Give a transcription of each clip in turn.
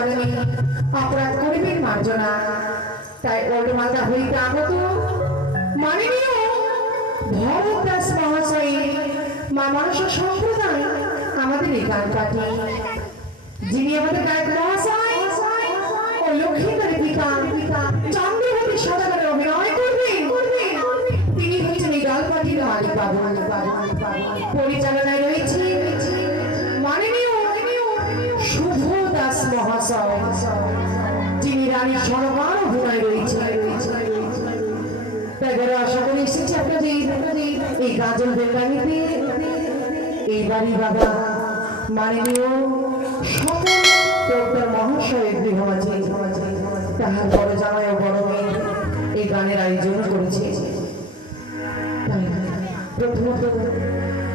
জননী অপরাধ করিবেন মার্জনা। তাই ওল্ডমালদা হইতে আগত মাননীয় ভরতদাস মহাশয় মা মনসা সম্প্রদায় আমাদের এই গান পাঠে, যিনি আমাদের গায়ক মহাশয় ও লক্ষ্মীকারী পিতা চন্দ্রবতী সদাগরে অভিনয় করবেন, তিনি হচ্ছেন এই গান পাঠির মালিক বাবু। পরিচালনায় রয়েছে মাননীয় শুভ দাস মহাশয়, যিনি রানী সরকার অভিনয় রয়েছে। তাই বড় আশা করে এসেছি আপনাদের এই গাজন বেলবাড়িতে। এই বাড়ি বাবা মাননীয় সকল ডক্টর মহাশয়ের গৃহমাঝে তাহার বড় জামাই ও বড় মেয়ে এই গানের আয়োজন করেছে। প্রথমত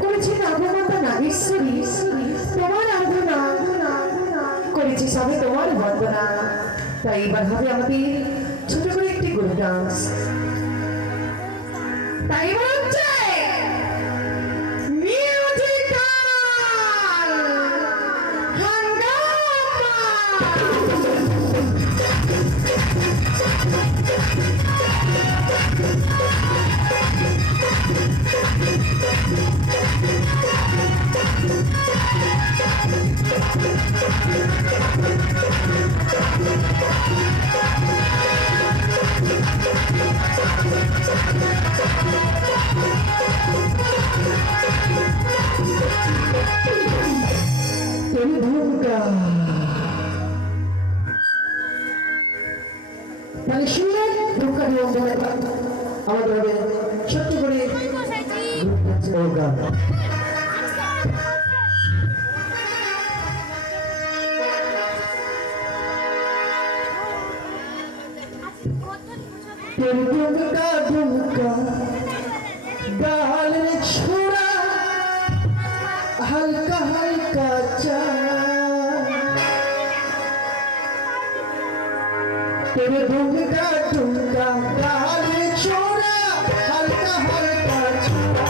করেছি নাগমাতা নাগেশ্বরী তোমার আরাধনা, করেছি সবে তোমার বন্দনা। তাই এবার হবে আমাদের ছোট করে একটি গ্রুপ ডান্স। তাই বলছে মানে শুনলেন ধূপকাঠি আমাদের হবে ছোট্ট করে গালের ছোড়া হালকা হালকা চা तेरे ढूंढा ढूंढा गाले छोड़ा हल्का हल्का छोड़ा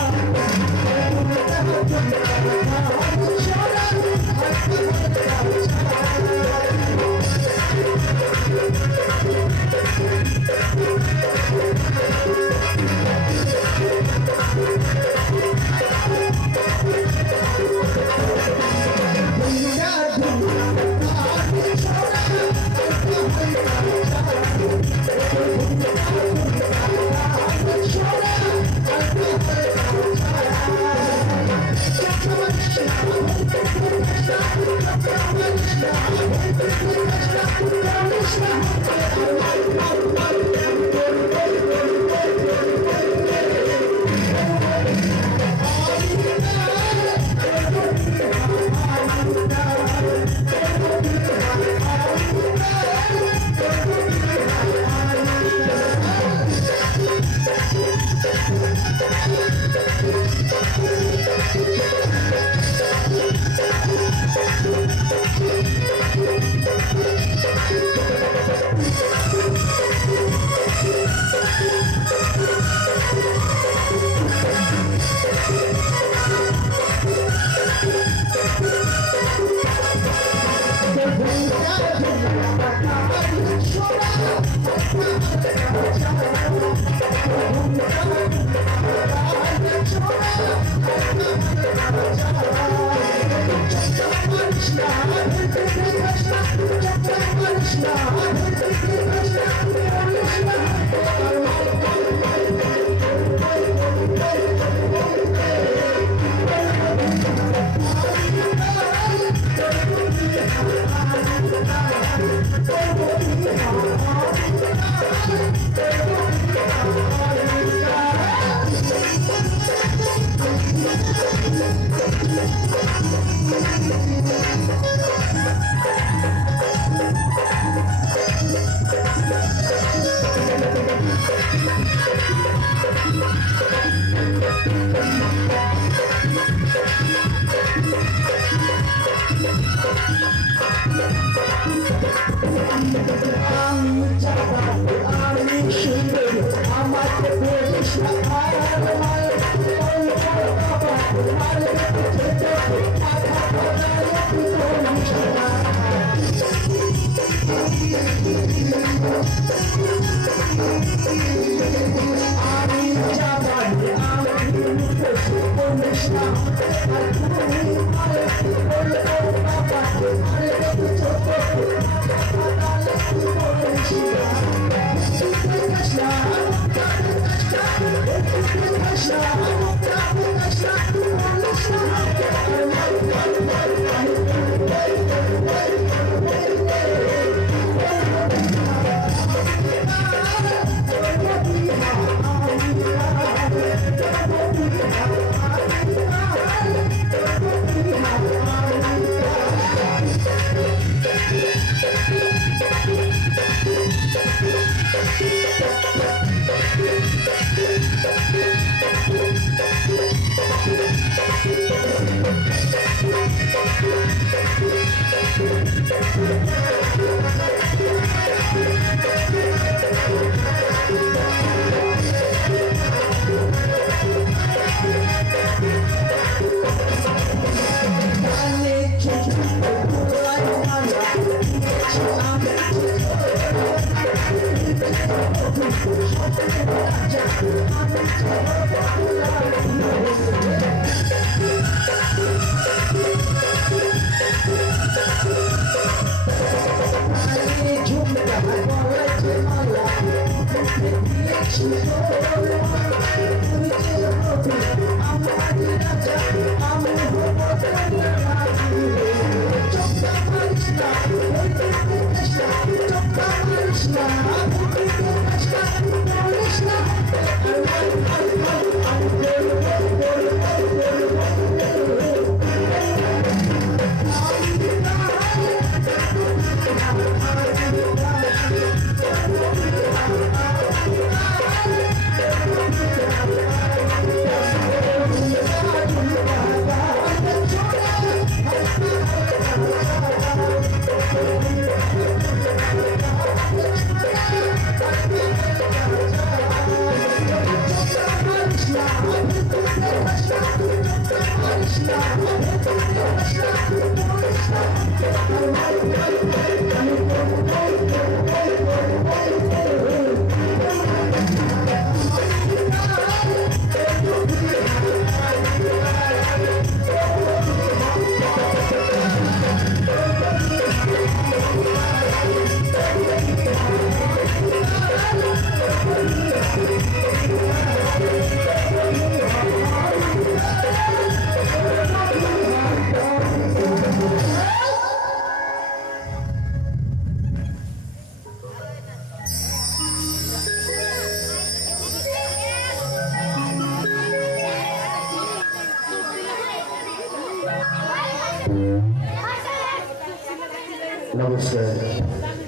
নমস্কার।